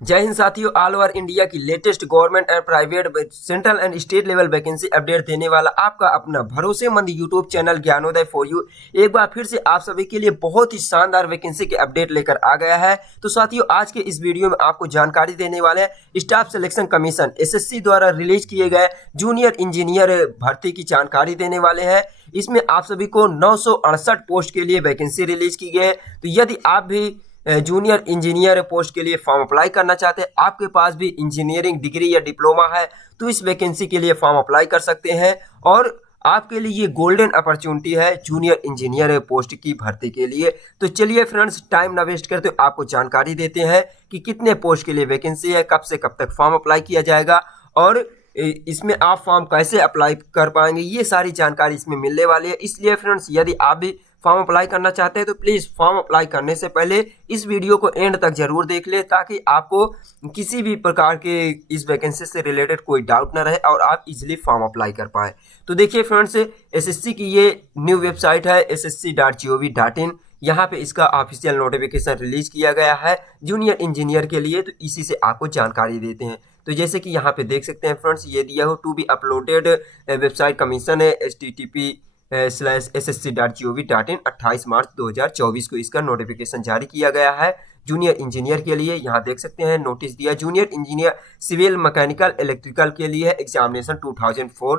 जय हिंद साथियों। ऑल ओवर इंडिया की latest government and private central and state level vacancy update देने वाला आपका अपना भरोसेमंद YouTube channel Gyanodaya for you एक बार फिर से आप सभी के लिए बहुत ही शानदार वैकेंसी के अपडेट लेकर आ गया है। तो साथियों, आज के इस वीडियो में आपको जानकारी देने वाले हैं स्टाफ सिलेक्शन कमीशन एसएससी द्वारा रिलीज किए गए जूनियर इंजीनियर भर्ती की जानकारी देने वाले हैं। इसमें आप सभी को 968 पोस्ट के लिए वैकेंसी रिलीज की गई है। तो यदि आप भी जूनियर इंजीनियर पोस्ट के लिए फॉर्म अप्लाई करना चाहते हैं, आपके पास भी इंजीनियरिंग डिग्री या डिप्लोमा है, तो इस वैकेंसी के लिए फॉर्म अप्लाई कर सकते हैं। और आपके लिए ये गोल्डन अपॉर्चुनिटी है जूनियर इंजीनियर पोस्ट की भर्ती के लिए। तो चलिए फ्रेंड्स, टाइम ना वेस्ट करते आपको जानकारी देते हैं कि कितने पोस्ट के लिए वैकेंसी है, कब से कब तक फॉर्म अप्लाई किया जाएगा और इसमें आप फॉर्म कैसे अप्लाई कर पाएंगे, ये सारी जानकारी इसमें मिलने वाली है। इसलिए फ्रेंड्स, यदि आप भी फॉर्म अप्लाई करना चाहते हैं तो प्लीज़ फॉर्म अप्लाई करने से पहले इस वीडियो को एंड तक जरूर देख ले, ताकि आपको किसी भी प्रकार के इस वैकेंसी से रिलेटेड कोई डाउट ना रहे और आप इजीली फॉर्म अप्लाई कर पाए। तो देखिए फ्रेंड्स, एसएससी की ये न्यू वेबसाइट है ssc.gov.in। यहाँ पे इसका ऑफिशियल नोटिफिकेशन रिलीज किया गया है जूनियर इंजीनियर के लिए। तो इसी से आपको जानकारी देते हैं। तो जैसे कि यहाँ पे देख सकते हैं फ्रेंड्स, ये दिया हो to be uploaded website commission है http://ssc.gov.in 28 मार्च 2024 को इसका नोटिफिकेशन जारी किया गया है जूनियर इंजीनियर के लिए। यहाँ देख सकते हैं नोटिस दिया junior engineer civil mechanical electrical के लिए है एग्जामिनेशन 2004।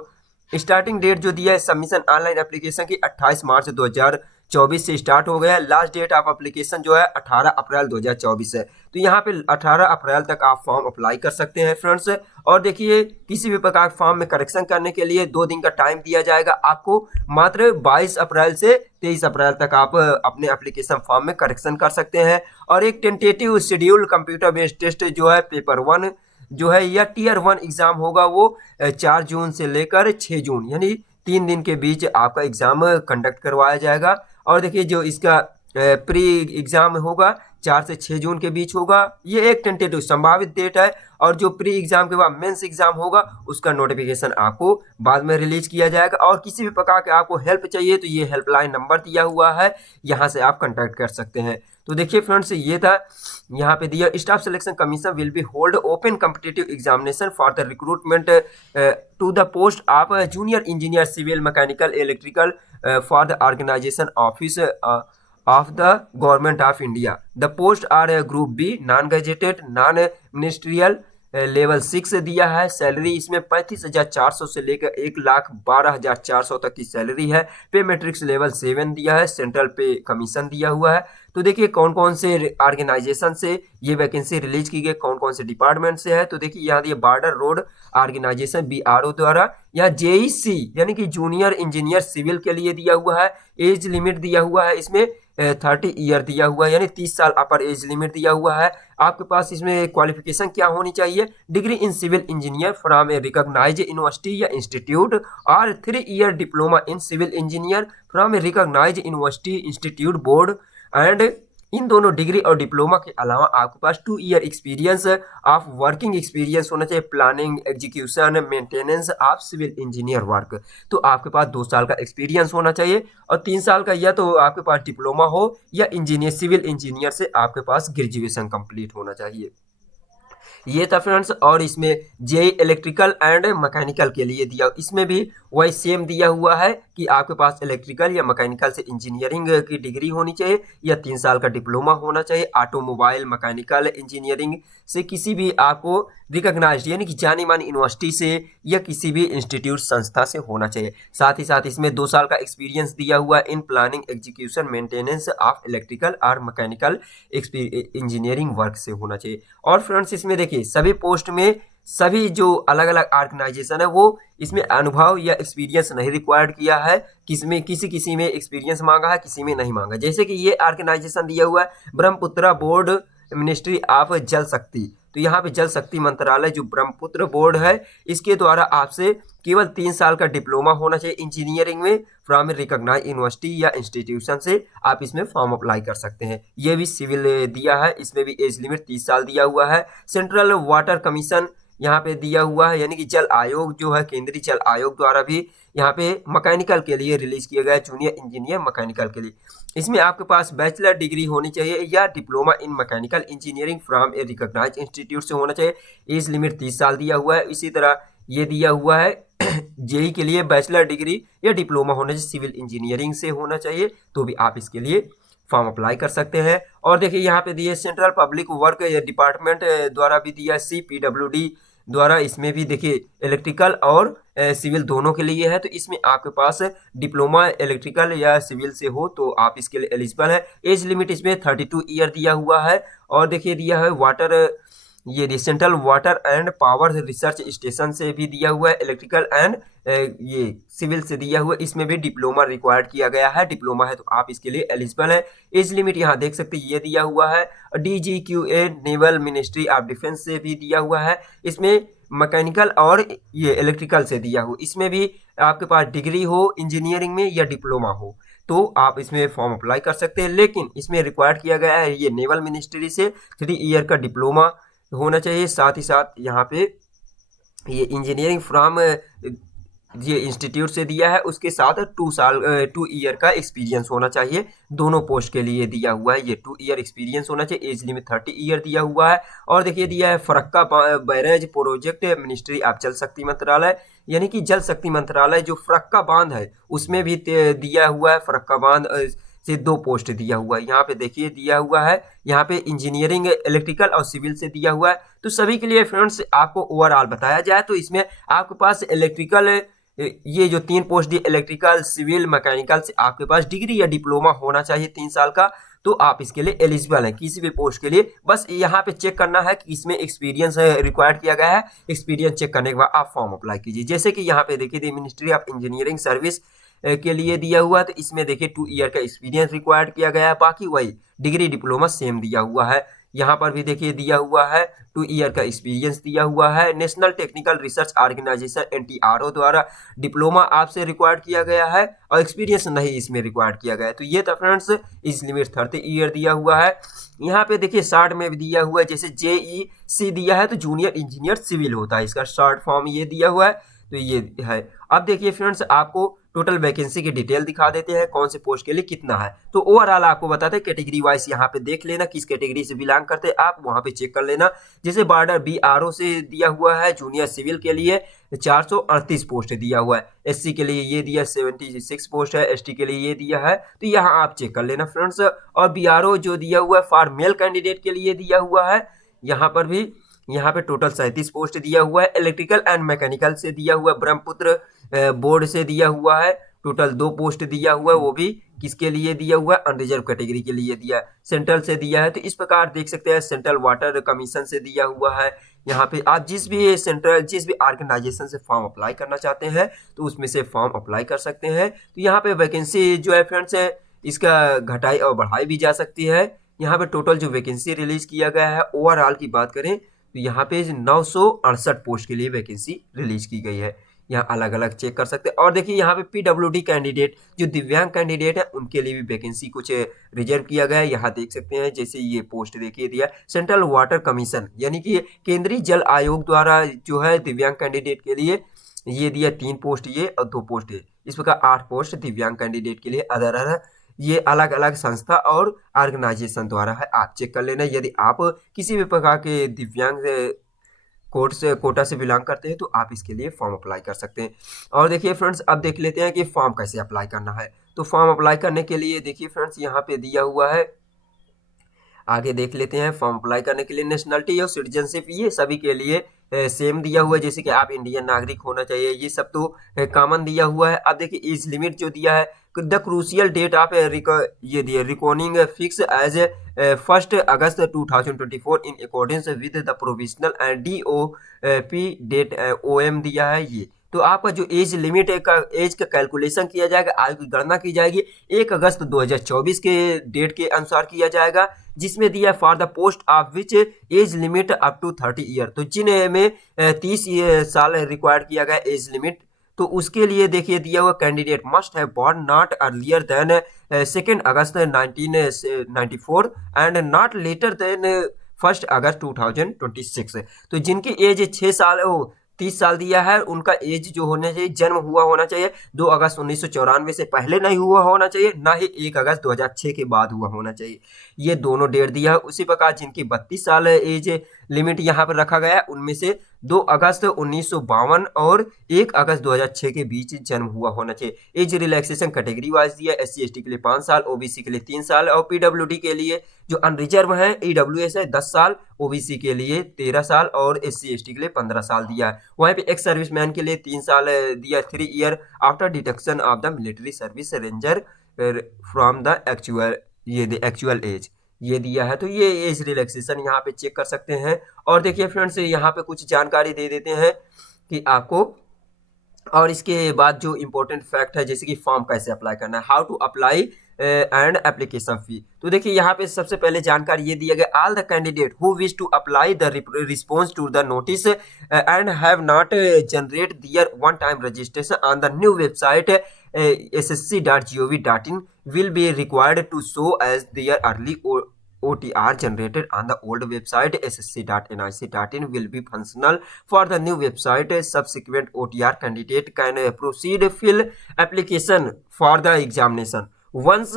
स्टार्टिंग डेट जो दिया है सबमिशन ऑनलाइन एप्लीकेशन की 28 मार्च 2024 से स्टार्ट हो गया। लास्ट डेट ऑफ एप्लीकेशन जो है 18 अप्रैल 2024 है। तो यहाँ पे 18 अप्रैल तक आप फॉर्म अप्लाई कर सकते हैं फ्रेंड्स। और देखिए, किसी भी प्रकार फॉर्म में करेक्शन करने के लिए 2 दिन का टाइम दिया जाएगा आपको। मात्र 22 अप्रैल से 23 अप्रैल तक आप अपने एप्लीकेशन फॉर्म में करेक्शन कर सकते हैं। और एक tentative schedule computer based test जो है पेपर 1 जो है या टियर 1 एग्जाम होगा, वो 4 जून से लेकर 6 जून यानी 3 दिन के बीच आपका एग्जाम कंडक्ट करवाया जाएगा। और देखिए, जो इसका प्री एग्जाम होगा 4 से 6 जून के बीच होगा। ये एक टेंटेटिव संभावित डेट है। और जो प्री एग्जाम के बाद मेंस एग्जाम होगा, उसका नोटिफिकेशन आपको बाद में रिलीज किया जाएगा। और किसी भी प्रकार के आपको हेल्प चाहिए तो ये हेल्पलाइन नंबर दिया हुआ है, यहाँ से आप कॉन्टैक्ट कर सकते हैं। तो देखिए फ्रेंड्स, ये था यहाँ पे दिया staff selection commission will be hold open competitive examination for the recruitment to the post of junior engineer civil mechanical electrical for the organisation office of the government of India. The posts are group B, non gazetted non ministerial level 6 दिया है। Salary इसमें 35,400 से लेकर 1,12,400 तक की salary है। पे matrix level 7 दिया है। सेंट्रल पे कमीशन दिया हुआ है। तो देखिए कौन कौन से ऑर्गेनाइजेशन से ये वैकेंसी रिलीज की गई, कौन कौन से डिपार्टमेंट से है। तो देखिए यहाँ दिए बॉर्डर रोड ऑर्गेनाइजेशन BRO द्वारा, या JEC यानी कि जूनियर इंजीनियर सिविल के लिए दिया हुआ है। एज लिमिट दिया हुआ है इसमें 30 ईयर दिया हुआ है, यानी 30 साल अपर एज लिमिट दिया हुआ है। आपके पास इसमें क्वालिफिकेशन क्या होनी चाहिए, degree in civil engineer from a recognised university या इंस्टीट्यूट और 3 year diploma in civil engineer from a recognised university institute board. And in दोनों डिग्री और डिप्लोमा के अलावा आपके पास 2 year experience of working experience होना चाहिए, planning execution maintenance of civil engineer work. तो आपके पास 2 साल का एक्सपीरियंस होना चाहिए और 3 साल का या तो आपके पास डिप्लोमा हो या इंजीनियर सिविल इंजीनियर से आपके पास ग्रेजुएशन कंप्लीट होना चाहिए। ये था फ्रेंड्स। और इसमें JEE इलेक्ट्रिकल एंड मैकेनिकल के लिए दिया, इसमें भी वही सेम दिया हुआ है कि आपके पास इलेक्ट्रिकल या मैकेनिकल से इंजीनियरिंग की डिग्री होनी चाहिए या 3 साल का डिप्लोमा होना चाहिए। ऑटोमोबाइल मैकेनिकल इंजीनियरिंग से किसी भी आपको रिकॉग्नाइज्ड यानी कि जानी मानी यूनिवर्सिटी से या किसी भी इंस्टीट्यूट संस्था से होना चाहिए। साथ ही साथ इसमें 2 साल का एक्सपीरियंस दिया हुआ है in planning execution maintenance of electrical और मैकेनिकल इंजीनियरिंग वर्क से होना चाहिए। और फ्रेंड्स, इसमें देखिए सभी पोस्ट में सभी जो अलग अलग ऑर्गेनाइजेशन है वो इसमें अनुभव या एक्सपीरियंस नहीं रिक्वायर्ड किया है। किसमें किसी में एक्सपीरियंस मांगा है, किसी में नहीं मांगा। जैसे कि ये ऑर्गेनाइजेशन दिया हुआ है ब्रह्मपुत्रा बोर्ड मिनिस्ट्री ऑफ जल शक्ति। तो यहाँ पे जल शक्ति मंत्रालय जो ब्रह्मपुत्र बोर्ड है, इसके द्वारा आपसे केवल 3 साल का डिप्लोमा होना चाहिए इंजीनियरिंग में फ्रॉम रिकॉग्नाइज्ड यूनिवर्सिटी या इंस्टीट्यूशन से आप इसमें फॉर्म अप्लाई कर सकते हैं। ये भी सिविल दिया है, इसमें भी एज लिमिट 30 साल दिया हुआ है। सेंट्रल वाटर कमीशन यहाँ पे दिया हुआ है, यानी कि जल आयोग जो है, केंद्रीय जल आयोग द्वारा भी यहाँ पे मैकेनिकल के लिए रिलीज किया गया है, जूनियर इंजीनियर मैकेनिकल के लिए। इसमें आपके पास बैचलर डिग्री होनी चाहिए या diploma in mechanical engineering from a recognised institute से होना चाहिए। एज लिमिट 30 साल दिया हुआ है। इसी तरह ये दिया हुआ है जेई के लिए बैचलर डिग्री या डिप्लोमा होना चाहिए, सिविल इंजीनियरिंग से होना चाहिए, तो भी आप इसके लिए फॉर्म अप्लाई कर सकते हैं। और देखिए यहाँ पे दिए सेंट्रल पब्लिक वर्क डिपार्टमेंट द्वारा भी दिया, CPWD द्वारा, इसमें भी देखिए इलेक्ट्रिकल और सिविल दोनों के लिए है। तो इसमें आपके पास डिप्लोमा इलेक्ट्रिकल या सिविल से हो तो आप इसके लिए एलिजिबल है। एज लिमिट इसमें 32 ईयर दिया हुआ है। और देखिए दिया है वाटर, ये central water and power research station से भी दिया हुआ है, इलेक्ट्रिकल एंड ये सिविल से दिया हुआ है। इसमें भी डिप्लोमा रिक्वायर्ड किया गया है, डिप्लोमा है तो आप इसके लिए एलिजिबल है। एज लिमिट यहाँ देख सकते हैं ये दिया हुआ है। DGQA naval ministry of defence से भी दिया हुआ है। इसमें मैकेनिकल और ये इलेक्ट्रिकल से दिया हुआ, इसमें भी आपके पास डिग्री हो इंजीनियरिंग में या डिप्लोमा हो तो आप इसमें फॉर्म अप्लाई कर सकते हैं। लेकिन इसमें रिक्वायर्ड किया गया है ये नेवल मिनिस्ट्री से 3 ईयर का डिप्लोमा होना चाहिए। साथ ही साथ यहाँ पे ये इंजीनियरिंग फ्रॉम ये इंस्टीट्यूट से दिया है, उसके साथ 2 ईयर का एक्सपीरियंस होना चाहिए। दोनों पोस्ट के लिए दिया हुआ है, ये 2 ईयर एक्सपीरियंस होना चाहिए। एज लिमिट 30 ईयर दिया हुआ है। और देखिए दिया है Farakka barrage project ministry of जल शक्ति मंत्रालय, यानी कि जल शक्ति मंत्रालय जो फरक्का बांध है उसमें भी दिया हुआ है। फरक्का बांध से 2 पोस्ट दिया हुआ है। यहाँ पे देखिए दिया हुआ है, यहाँ पे इंजीनियरिंग इलेक्ट्रिकल और सिविल से दिया हुआ है। तो सभी के लिए फ्रेंड्स आपको ओवरऑल बताया जाए तो इसमें आपके पास इलेक्ट्रिकल, ये जो 3 पोस्ट दी इलेक्ट्रिकल सिविल मैकेनिकल से आपके पास डिग्री या डिप्लोमा होना चाहिए 3 साल का, तो आप इसके लिए एलिजिबल हैं किसी भी पोस्ट के लिए। बस यहाँ पे चेक करना है कि इसमें एक्सपीरियंस रिक्वायर्ड किया गया है। एक्सपीरियंस चेक करने के बाद आप फॉर्म अप्लाई कीजिए। जैसे कि यहाँ पे देखिए मिनिस्ट्री ऑफ इंजीनियरिंग सर्विस के लिए दिया हुआ है, तो इसमें देखिए 2 ईयर का एक्सपीरियंस रिक्वायर्ड किया गया है। बाकी वही डिग्री डिप्लोमा सेम दिया हुआ है। यहाँ पर भी देखिए दिया हुआ है 2 ईयर का एक्सपीरियंस दिया हुआ है। National technical research organisation NTRO द्वारा डिप्लोमा आपसे रिक्वायर्ड किया गया है और एक्सपीरियंस नहीं इसमें रिक्वायर्ड किया गया है। तो ये था फ्रेंड्स, इस लिमिट 30 ईयर दिया हुआ है। यहाँ पे देखिए शॉर्ट में भी दिया हुआ है, जैसे JEC दिया है तो जूनियर इंजीनियर सिविल होता है, इसका शॉर्ट फॉर्म ये दिया हुआ है। तो ये है। अब देखिए फ्रेंड्स आपको टोटल वैकेंसी की डिटेल दिखा देते हैं, कौन से पोस्ट के लिए कितना है। तो ओवरऑल आपको बताते हैं कैटेगरी वाइज, यहाँ पे देख लेना किस कैटेगरी से बिलोंग करते हैं आप, वहाँ पे चेक कर लेना। जैसे बॉर्डर BRO से दिया हुआ है जूनियर सिविल के लिए 438 पोस्ट दिया हुआ है। SC के लिए ये दिया 76 पोस्ट है, ST के लिए ये दिया है। तो यहाँ आप चेक कर लेना फ्रेंड्स। और BRO जो दिया हुआ है फॉर मेल कैंडिडेट के लिए दिया हुआ है, यहाँ पर भी यहाँ पे टोटल 37 पोस्ट दिया हुआ है। इलेक्ट्रिकल एंड मैकेनिकल से दिया हुआ है, ब्रह्मपुत्र बोर्ड से दिया हुआ है, टोटल 2 पोस्ट दिया हुआ है। वो भी किसके लिए दिया हुआ है, अनरिजर्व कैटेगरी के लिए दिया है। सेंट्रल से दिया है तो इस प्रकार देख सकते हैं, सेंट्रल वाटर कमीशन से दिया हुआ है। यहाँ पे आप जिस भी ऑर्गेनाइजेशन से फॉर्म अप्लाई करना चाहते हैं तो उसमें से फॉर्म अप्लाई कर सकते हैं। तो यहाँ पे वैकेंसी जो है फ्रेंड्स है, इसका घटाई और बढ़ाई भी जा सकती है। यहाँ पे टोटल जो वैकेंसी रिलीज किया गया है ओवरऑल की बात करें तो यहाँ पे 968 पोस्ट के लिए वैकेंसी रिलीज की गई है। यहाँ अलग अलग चेक कर सकते हैं। और देखिए यहाँ पे PWD कैंडिडेट जो दिव्यांग कैंडिडेट है उनके लिए भी वैकेंसी कुछ रिजर्व किया गया है। यहाँ देख सकते हैं, जैसे ये पोस्ट देखिए दिया सेंट्रल वाटर कमीशन, यानी कि केंद्रीय जल आयोग द्वारा जो है दिव्यांग कैंडिडेट के लिए ये दिया 3 पोस्ट ये और 2 पोस्ट है। इस प्रकार 8 पोस्ट दिव्यांग कैंडिडेट के लिए अदर ये अलग अलग संस्था और ऑर्गेनाइजेशन द्वारा है। आप चेक कर लेना। यदि आप किसी भी प्रकार के दिव्यांग कोटा से बिलोंग करते हैं तो आप इसके लिए फॉर्म अप्लाई कर सकते हैं। और देखिए फ्रेंड्स अब देख लेते हैं कि फॉर्म कैसे अप्लाई करना है। तो फॉर्म अप्लाई करने के लिए देखिए फ्रेंड्स यहाँ पे दिया हुआ है, आगे देख लेते हैं। फॉर्म अप्लाई करने के लिए नेशनलिटी और सिटीजनशिप ये सभी के लिए सेम दिया हुआ है, जैसे कि आप इंडियन नागरिक होना चाहिए, ये सब तो कॉमन दिया हुआ है। अब देखिए एज लिमिट जो दिया है, द क्रूशियल डेट ऑफ ये दिया recording fix as 1 August 2024 in accordance with the provisional and DOP date OM दिया है ये। तो आपका जो एज लिमिट का एज का कैलकुलेशन किया जाएगा, आयु की गणना की जाएगी 1 अगस्त 2024 के डेट के अनुसार किया जाएगा, जिसमें दिया for the post of which age limit up to 30 year. तो जिनमें 30 साल रिक्वायर्ड किया गया एज लिमिट, तो उसके लिए देखिए दिया हुआ candidate must have born not earlier than 2 August 1994 and not later than 1 August 2026। तो जिनकी एज 6 साल 30 साल दिया है, उनका एज जो होना चाहिए, जन्म हुआ होना चाहिए 2 अगस्त 1994 से पहले नहीं हुआ होना चाहिए, ना ही 1 अगस्त 2006 के बाद हुआ होना चाहिए। ये दोनों डेट दिया है। उसी प्रकार जिनकी 32 साल एज लिमिट यहाँ पर रखा गया है, उनमें से 2 अगस्त 1952 और 1 अगस्त 2006 के बीच जन्म हुआ होना चाहिए। एज रिलैक्सेशन कैटेगरी वाइज दिया है, SC/ST के लिए 5 साल, OBC के लिए 3 साल और PWD के लिए जो अनरिजर्व है EWS है 10 साल, OBC के लिए 13 साल और SC/ST के लिए 15 साल दिया है। वहीं पे एक्स सर्विसमैन के लिए 3 साल दिया, 3 year after deduction of the military service ranger from the actual as, ये दिया है। तो ये एज रिलैक्सेशन यहाँ पे चेक कर सकते हैं। और देखिए फ्रेंड्स, यहाँ पे कुछ जानकारी दे देते हैं कि आपको, और इसके बाद जो इम्पोर्टेंट फैक्ट है जैसे कि फॉर्म कैसे अप्लाई करना है, how to apply and application fee. तो देखिए यहाँ पे सबसे पहले जानकारी ये दिया गया, all the candidate who wish to apply the response to the notice and have not generate their one time registration on the new website ssc.gov.in will be required to show as their early OTR generated on the old website ssc.nic.in will be functional for the new website. Subsequent OTR candidate can proceed fill application for the examination. Once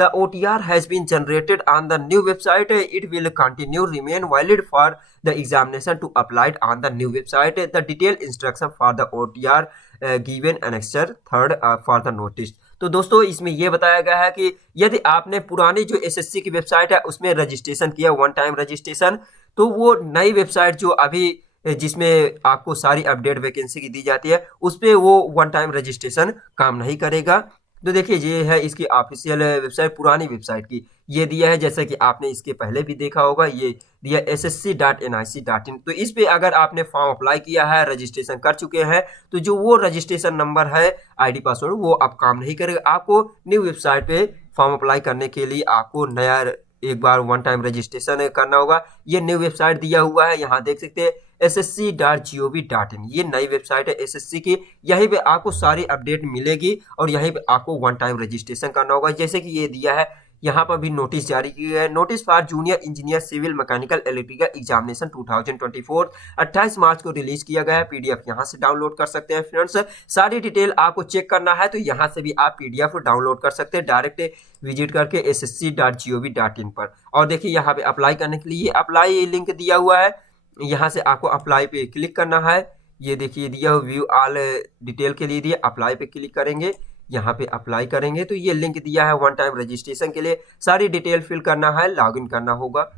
the OTR has been generated on the new website, it will continue remain valid for the examination to apply it on the new website. The detailed instruction for the OTR given annexure 3rd for the notice. तो दोस्तों इसमें यह बताया गया है कि यदि आपने पुरानी जो एसएससी की वेबसाइट है उसमें रजिस्ट्रेशन किया, वन टाइम रजिस्ट्रेशन, तो वो नई वेबसाइट जो अभी जिसमें आपको सारी अपडेट वैकेंसी की दी जाती है उस पर वो वन टाइम रजिस्ट्रेशन काम नहीं करेगा। तो देखिए ये है इसकी ऑफिशियल वेबसाइट, पुरानी वेबसाइट की ये दिया है, जैसा कि आपने इसके पहले भी देखा होगा, ये दिया ssc.nic.in। तो इस पे अगर आपने फॉर्म अप्लाई किया है, रजिस्ट्रेशन कर चुके हैं, तो जो वो रजिस्ट्रेशन नंबर है, आईडी पासवर्ड, वो अब काम नहीं करेगा। आपको न्यू वेबसाइट पे फॉर्म अप्लाई करने के लिए आपको नया एक बार वन टाइम रजिस्ट्रेशन करना होगा। ये न्यू वेबसाइट दिया हुआ है, यहाँ देख सकते हैं ssc.gov.in, ये नई वेबसाइट है एसएससी की। यहीं पे आपको सारी अपडेट मिलेगी और यहीं पे आपको वन टाइम रजिस्ट्रेशन करना होगा। जैसे कि ये दिया है, यहाँ पर भी नोटिस जारी किया है, notice for junior engineer civil mechanical electrical examination 2024 28 मार्च को रिलीज किया गया है। पीडीएफ यहाँ से डाउनलोड कर सकते हैं फ्रेंड्स। सारी डिटेल आपको चेक करना है तो यहाँ से भी आप पीडीएफ डाउनलोड कर सकते हैं डायरेक्ट विजिट करके ssc.gov.in पर। और देखिए यहाँ पे अप्लाई करने के लिए अप्लाई लिंक दिया हुआ है, यहाँ से आपको अप्लाई पे क्लिक करना है। ये देखिए दिया हुआ व्यू ऑल डिटेल के लिए दिया, अप्लाई पे क्लिक करेंगे, यहाँ पे अप्लाई करेंगे तो ये लिंक दिया है वन टाइम रजिस्ट्रेशन के लिए। सारी डिटेल फिल करना है, लॉगिन करना होगा।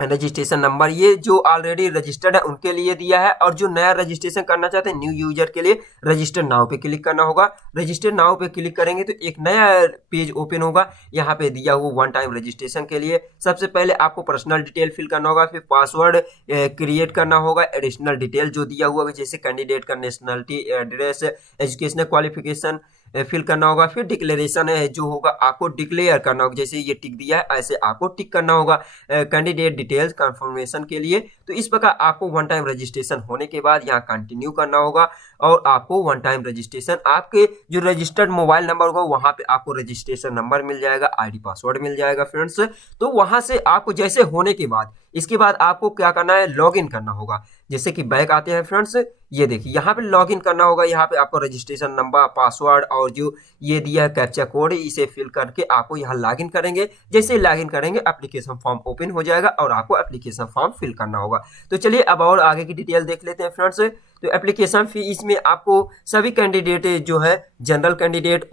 रजिस्ट्रेशन नंबर ये जो ऑलरेडी रजिस्टर्ड है उनके लिए दिया है, और जो नया रजिस्ट्रेशन करना चाहते हैं न्यू यूजर के लिए रजिस्टर नाउ पे क्लिक करना होगा। रजिस्टर नाउ पे क्लिक करेंगे तो एक नया पेज ओपन होगा। यहाँ पे दिया हुआ वन टाइम रजिस्ट्रेशन के लिए सबसे पहले आपको पर्सनल डिटेल फिल करना होगा, फिर पासवर्ड क्रिएट करना होगा, एडिशनल डिटेल जो दिया हुआ है जैसे कैंडिडेट का nationality, address, educational qualification fill करना होगा। फिर डिक्लेरेशन है जो होगा आपको डिक्लेयर करना होगा, जैसे ये टिक दिया है ऐसे आपको टिक करना होगा कैंडिडेट डिटेल्स कंफर्मेशन के लिए। तो इस प्रकार आपको वन टाइम रजिस्ट्रेशन होने के बाद यहाँ कंटिन्यू करना होगा और आपको वन टाइम रजिस्ट्रेशन आपके जो रजिस्टर्ड मोबाइल नंबर होगा वहाँ पे आपको रजिस्ट्रेशन नंबर मिल जाएगा, आईडी पासवर्ड मिल जाएगा फ्रेंड्स। तो वहाँ से आपको जैसे होने के बाद इसके बाद आपको क्या करना है, लॉगिन करना होगा। जैसे कि बैक आते हैं फ्रेंड्स, ये देखिए यहाँ पे लॉगिन करना होगा। यहाँ पे आपको रजिस्ट्रेशन नंबर, पासवर्ड और जो ये दिया है कैप्चा कोड, इसे फिल करके आपको यहाँ लॉगिन करेंगे। जैसे लॉगिन करेंगे एप्लीकेशन फॉर्म ओपन हो जाएगा और आपको एप्लीकेशन फॉर्म फिल करना होगा। तो चलिए अब और आगे की डिटेल देख लेते हैं फ्रेंड्स। तो एप्लीकेशन फी इसमें आपको सभी कैंडिडेट जो है जनरल कैंडिडेट,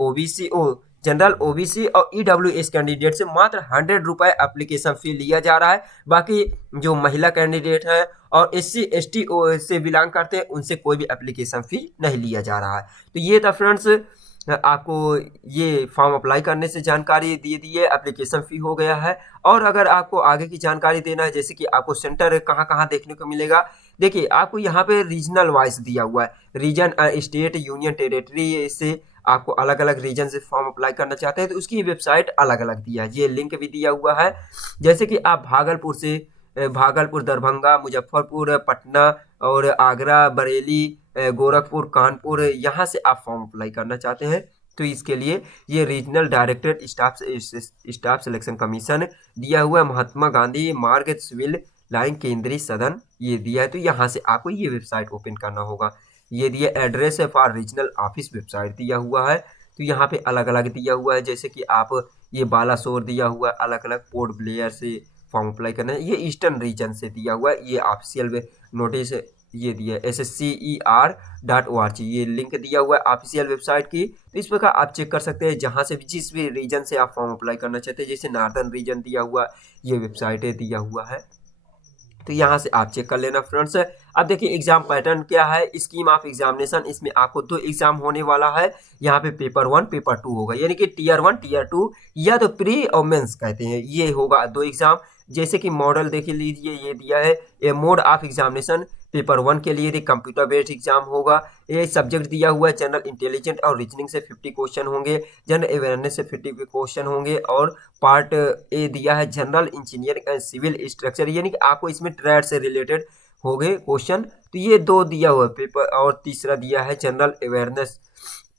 जनरल ओबीसी और ईडब्ल्यूएस कैंडिडेट से मात्र 100 रुपए एप्लीकेशन फी लिया जा रहा है। बाकी जो महिला कैंडिडेट है और SC/ST से बिलोंग करते हैं उनसे कोई भी एप्लीकेशन फी नहीं लिया जा रहा है। तो ये था फ्रेंड्स, आपको ये फॉर्म अप्लाई करने से जानकारी दे दी है, एप्लीकेशन फी हो गया है। और अगर आपको आगे की जानकारी देना है जैसे कि आपको सेंटर कहाँ कहाँ देखने को मिलेगा, देखिए आपको यहाँ पे रीजनल वाइज दिया हुआ है, रीजन, स्टेट, यूनियन टेरिटरी से आपको अलग अलग रीजन से फॉर्म अप्लाई करना चाहते हैं तो उसकी वेबसाइट अलग अलग दिया है। ये लिंक भी दिया हुआ है, जैसे कि आप भागलपुर, दरभंगा, मुजफ्फरपुर, पटना और आगरा, बरेली, गोरखपुर, कानपुर, यहाँ से आप फॉर्म अप्लाई करना चाहते हैं तो इसके लिए ये regional director staff selection commission दिया हुआ है, महात्मा गांधी मार्ग सिविल लाइन केंद्रीय सदन ये दिया है। तो यहाँ से आपको ये वेबसाइट ओपन करना होगा। ये दिया एड्रेस है फॉर रीजनल ऑफिस वेबसाइट दिया हुआ है। तो यहाँ पे अलग अलग दिया हुआ है, जैसे कि आप ये बालासोर दिया हुआ है, अलग अलग पोर्ट ब्लेयर से फॉर्म अप्लाई करना है। ये ईस्टर्न रीजन से दिया हुआ है, ये ऑफिशियल नोटिस ये दिया है SSCER.org, ये लिंक दिया हुआ है ऑफिशियल वेबसाइट की। तो इस प्रकार आप चेक कर सकते हैं जहां से भी जिस भी रीजन से आप फॉर्म अप्लाई करना चाहते हैं, जैसे नॉर्दर्न रीजन दिया हुआ ये वेबसाइट दिया हुआ है। तो यहाँ से आप चेक कर लेना फ्रेंड्स। अब देखिए एग्जाम पैटर्न क्या है, स्कीम ऑफ एग्जामिनेशन, इसमें आपको 2 एग्जाम होने वाला है। यहाँ पे पेपर 1 पेपर 2 होगा, यानी कि टीयर 1 टीयर 2 या तो प्री और मेंस कहते हैं, ये होगा 2 एग्जाम। जैसे कि मॉडल देख लीजिए, ये दिया है ये मोड ऑफ एग्जामिनेशन। पेपर 1 के लिए कंप्यूटर बेस्ड एग्जाम होगा। ये सब्जेक्ट दिया हुआ है जनरल इंटेलिजेंट और रीजनिंग से 50 क्वेश्चन होंगे, जनरल अवेयरनेस से 50 क्वेश्चन होंगे, और पार्ट ए दिया है general engineering and civil structure, यानी कि आपको इसमें ट्रेड से रिलेटेड हो गए क्वेश्चन। तो ये 2 दिया हुआ है पेपर, और तीसरा दिया है जनरल अवेयरनेस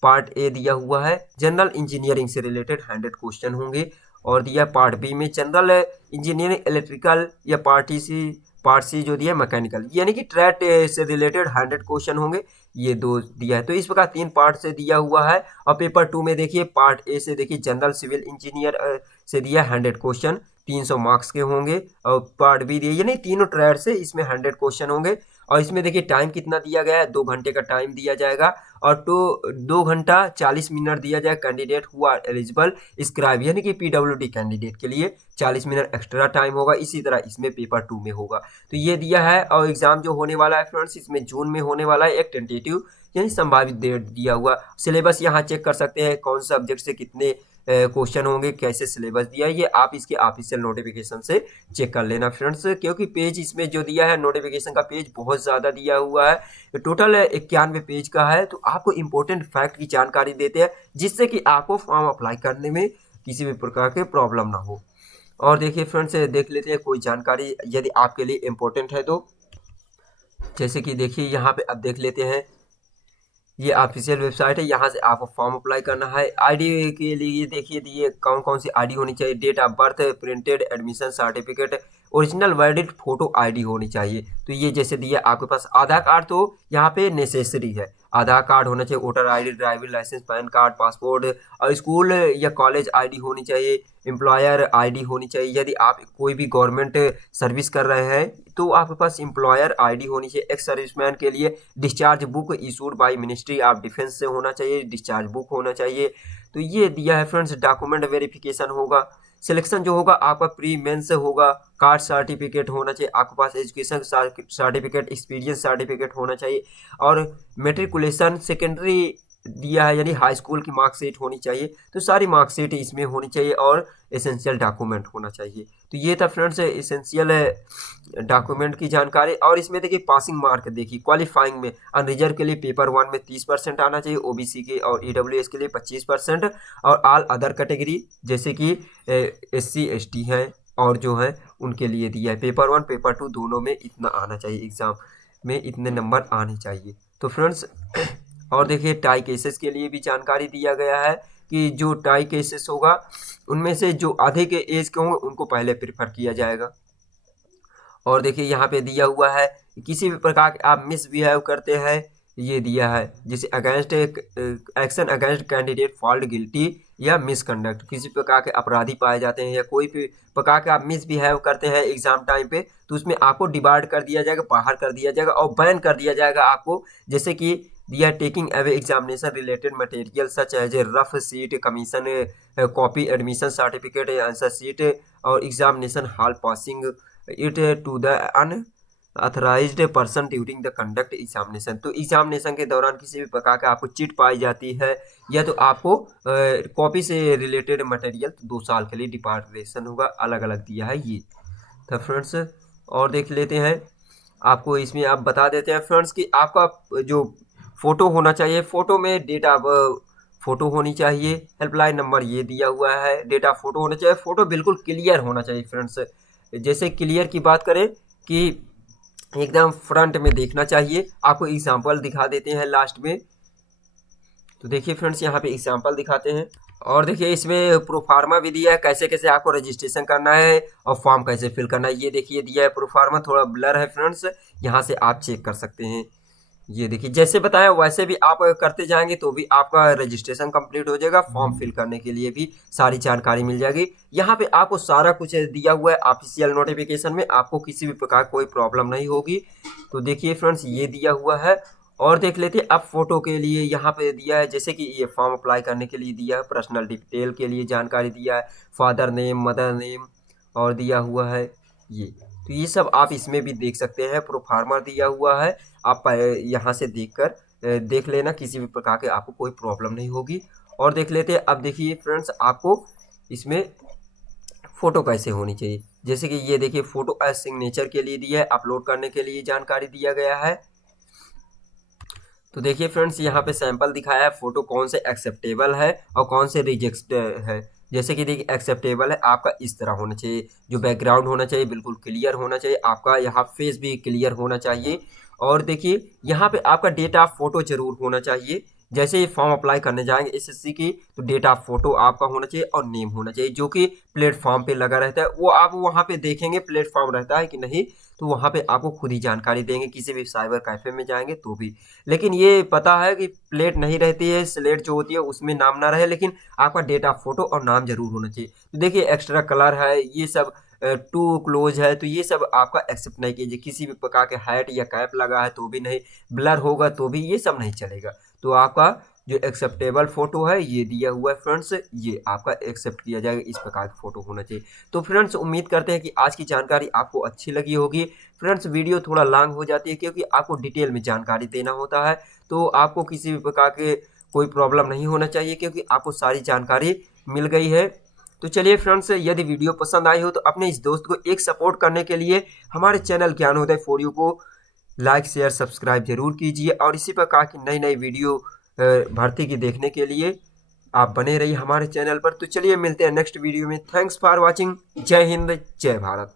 पार्ट ए दिया हुआ है, जनरल इंजीनियरिंग से रिलेटेड 100 क्वेश्चन होंगे। और दिया पार्ट बी में जनरल इंजीनियरिंग इलेक्ट्रिकल या पार्ट सी जो दिया मैकेनिकल, यानी कि ट्रेड से रिलेटेड 100 क्वेश्चन होंगे। ये 2 दिया है। तो इस प्रकार 3 पार्ट से दिया हुआ है। और पेपर 2 में देखिए पार्ट ए से देखिए जनरल सिविल इंजीनियर से दिया 100 क्वेश्चन 300 मार्क्स के होंगे, और पार्ट बी दिया, यानी तीनों ट्रेड से इसमें 100 क्वेश्चन होंगे। और इसमें देखिए टाइम कितना दिया गया है, 2 घंटे का टाइम दिया जाएगा, और 2 घंटा 40 मिनट दिया जाए कैंडिडेट हुआ एलिजिबल स्क्राइब, यानी कि PWD कैंडिडेट के लिए 40 मिनट एक्स्ट्रा टाइम होगा। इसी तरह इसमें पेपर 2 में होगा। तो ये दिया है। और एग्जाम जो होने वाला है फ्रेंड्स, इसमें जून में होने वाला है। एक टेंटेटिव यानी संभावित डेट दिया हुआ। सिलेबस यहाँ चेक कर सकते हैं, कौन सा सब्जेक्ट से कितने क्वेश्चन होंगे, कैसे सिलेबस दिया है, ये आप इसके ऑफिशियल नोटिफिकेशन से चेक कर लेना फ्रेंड्स। क्योंकि पेज इसमें जो दिया है नोटिफिकेशन का पेज बहुत ज़्यादा दिया हुआ है, टोटल 91 पेज का है। तो आपको इम्पोर्टेंट फैक्ट की जानकारी देते हैं, जिससे कि आपको फॉर्म अप्लाई करने में किसी भी प्रकार के प्रॉब्लम ना हो। और देखिए फ्रेंड्स, देख लेते हैं कोई जानकारी यदि आपके लिए इम्पोर्टेंट है तो। जैसे कि देखिए यहाँ पे अब देख लेते हैं, ये ऑफिशियल वेबसाइट है, यहाँ से आपको फॉर्म अप्लाई करना है। आईडी के लिए देखिए दिए कौन कौन सी आईडी होनी चाहिए, date of birth, printed admission certificate, original valid photo ID होनी चाहिए। तो ये जैसे दिया आपके पास आधार कार्ड तो यहाँ पे नेसेसरी है, आधार कार्ड होना चाहिए, voter ID, driving licence, PAN card, passport, और स्कूल या कॉलेज आईडी होनी चाहिए, एम्प्लॉयर आईडी होनी चाहिए। यदि आप कोई भी गवर्नमेंट सर्विस कर रहे हैं तो आपके पास एम्प्लॉयर आईडी होनी चाहिए। एक्स सर्विसमैन के लिए discharge book issued by ministry of defence से होना चाहिए, डिस्चार्ज बुक होना चाहिए। तो ये दिया है फ्रेंड्स। डॉक्यूमेंट वेरिफिकेशन होगा, सिलेक्शन जो होगा आपका प्री मेंस होगा, कास्ट सर्टिफिकेट होना चाहिए आपके पास, एजुकेशन सर्टिफिकेट, एक्सपीरियंस सर्टिफिकेट होना चाहिए, और मेट्रिकुलेशन सेकेंडरी दिया है यानी हाई स्कूल की मार्कशीट होनी चाहिए। तो सारी मार्कशीट इसमें होनी चाहिए, और एसेंशियल डॉक्यूमेंट होना चाहिए। तो ये था फ्रेंड्स एसेंशियल डॉक्यूमेंट की जानकारी। और इसमें देखिए पासिंग मार्क देखिए, क्वालिफाइंग में अनरिजर्व के लिए पेपर 1 में 30% आना चाहिए, OBC के और EWS के लिए 25%, और ऑल अदर कैटेगरी जैसे कि SC ST हैं और जो है उनके लिए दिया है पेपर 1 पेपर 2 दोनों में इतना आना चाहिए, एग्जाम में इतने नंबर आने चाहिए। तो फ्रेंड्स और देखिए टाई केसेस के लिए भी जानकारी दिया गया है कि जो टाई केसेस होगा उनमें से जो आधे के एज के होंगे उनको पहले प्रेफर किया जाएगा। और देखिए यहाँ पे दिया हुआ है किसी भी प्रकार के आप मिसबिहेव करते हैं, ये दिया है जैसे against action against candidate fold guilty या मिसकंडक्ट, किसी प्रकार के अपराधी पाए जाते हैं या कोई भी प्रकार के आप मिसबिहेव करते हैं एग्जाम टाइम पे, तो उसमें आपको डिबार्ड कर दिया जाएगा, बाहर कर दिया जाएगा और बैन कर दिया जाएगा आपको। जैसे कि दिया taking away examination related material such as a rough sheet, commission copy, admission certificate, answer sheet और examination hall passing it to the unauthorized person during the conduct examination. तो एग्जामिनेशन के दौरान किसी भी प्रकार का आपको चिट पाई जाती है या तो आपको कॉपी से रिलेटेड मटेरियल 2 साल के लिए डिपार्टेशन होगा, अलग अलग दिया है ये। तो फ्रेंड्स और देख लेते हैं, आपको इसमें आप बता देते हैं फ्रेंड्स कि आपका जो फ़ोटो होना चाहिए, फ़ोटो में डेट ऑफ फ़ोटो होनी चाहिए, हेल्पलाइन नंबर ये दिया हुआ है, डेट ऑफ फ़ोटो होना चाहिए, फ़ोटो बिल्कुल क्लियर होना चाहिए फ्रेंड्स। जैसे क्लियर की बात करें कि एकदम फ्रंट में देखना चाहिए, आपको एग्जांपल दिखा देते हैं लास्ट में। तो देखिए फ्रेंड्स यहाँ पे एग्जाम्पल दिखाते हैं और देखिए इसमें प्रोफार्मा भी दिया है, कैसे कैसे आपको रजिस्ट्रेशन करना है और फॉर्म कैसे फिल करना है। ये देखिए दिया है प्रोफार्मा, थोड़ा ब्लर है फ्रेंड्स, यहाँ से आप चेक कर सकते हैं। ये देखिए जैसे बताया वैसे भी आप करते जाएंगे तो भी आपका रजिस्ट्रेशन कंप्लीट हो जाएगा। फॉर्म फिल करने के लिए भी सारी जानकारी मिल जाएगी। यहाँ पे आपको सारा कुछ दिया हुआ है ऑफिशियल नोटिफिकेशन में, आपको किसी भी प्रकार कोई प्रॉब्लम नहीं होगी। तो देखिए फ्रेंड्स ये दिया हुआ है और देख लेते हैं अब फोटो के लिए यहाँ पे दिया है, जैसे कि ये फॉर्म अप्लाई करने के लिए दिया है, पर्सनल डिटेल के लिए जानकारी दिया है, फादर नेम, मदर नेम और दिया हुआ है ये। तो ये सब आप इसमें भी देख सकते हैं। प्रोफार्मा दिया हुआ है, आप यहाँ से देखकर देख लेना, किसी भी प्रकार के आपको कोई प्रॉब्लम नहीं होगी। और देख लेते हैं अब देखिए फ्रेंड्स आपको इसमें फोटो कैसे होनी चाहिए। जैसे कि ये देखिए फोटो एज सिग्नेचर के लिए दिया है, अपलोड करने के लिए जानकारी दिया गया है। तो देखिए फ्रेंड्स यहाँ पे सैंपल दिखाया है फोटो कौन से एक्सेप्टेबल है और कौन से रिजेक्ट है। जैसे कि देखिए एक्सेप्टेबल है आपका इस तरह होना चाहिए, जो बैकग्राउंड होना चाहिए बिल्कुल क्लियर होना चाहिए, आपका यहाँ फेस भी क्लियर होना चाहिए। और देखिए यहाँ पे आपका डेट ऑफ फोटो जरूर होना चाहिए। जैसे ये फॉर्म अप्लाई करने जाएंगे एसएससी की तो डेट ऑफ फोटो आपका होना चाहिए और नेम होना चाहिए, जो कि प्लेटफॉर्म पे लगा रहता है। वो आप वहाँ पे देखेंगे प्लेटफॉर्म रहता है कि नहीं, तो वहाँ पे आपको खुद ही जानकारी देंगे किसी भी साइबर कैफे में जाएंगे तो भी। लेकिन ये पता है कि प्लेट नहीं रहती है, स्लेट जो होती है उसमें नाम ना रहे, लेकिन आपका डेट ऑफ फोटो और नाम जरूर होना चाहिए। तो देखिए एक्स्ट्रा कलर है, ये सब टू क्लोज है, तो ये सब आपका एक्सेप्ट नहीं कीजिए। किसी भी प्रकार के हैट या कैप लगा है तो भी नहीं, ब्लर होगा तो भी ये सब नहीं चलेगा। तो आपका जो एक्सेप्टेबल फोटो है ये दिया हुआ है फ्रेंड्स, ये आपका एक्सेप्ट किया जाएगा, इस प्रकार की फोटो होना चाहिए। तो फ्रेंड्स उम्मीद करते हैं कि आज की जानकारी आपको अच्छी लगी होगी। फ्रेंड्स वीडियो थोड़ा लॉन्ग हो जाती है क्योंकि आपको डिटेल में जानकारी देना होता है, तो आपको किसी भी प्रकार के कोई प्रॉब्लम नहीं होना चाहिए क्योंकि आपको सारी जानकारी मिल गई है। तो चलिए फ्रेंड्स, यदि वीडियो पसंद आई हो तो अपने इस दोस्त को एक सपोर्ट करने के लिए हमारे चैनल ज्ञानोदय फॉर यू को लाइक शेयर सब्सक्राइब जरूर कीजिए और इसी प्रकार की नई नई वीडियो भर्ती की देखने के लिए आप बने रहिए हमारे चैनल पर। तो चलिए मिलते हैं नेक्स्ट वीडियो में। Thanks for watching. जय हिंद, जय भारत।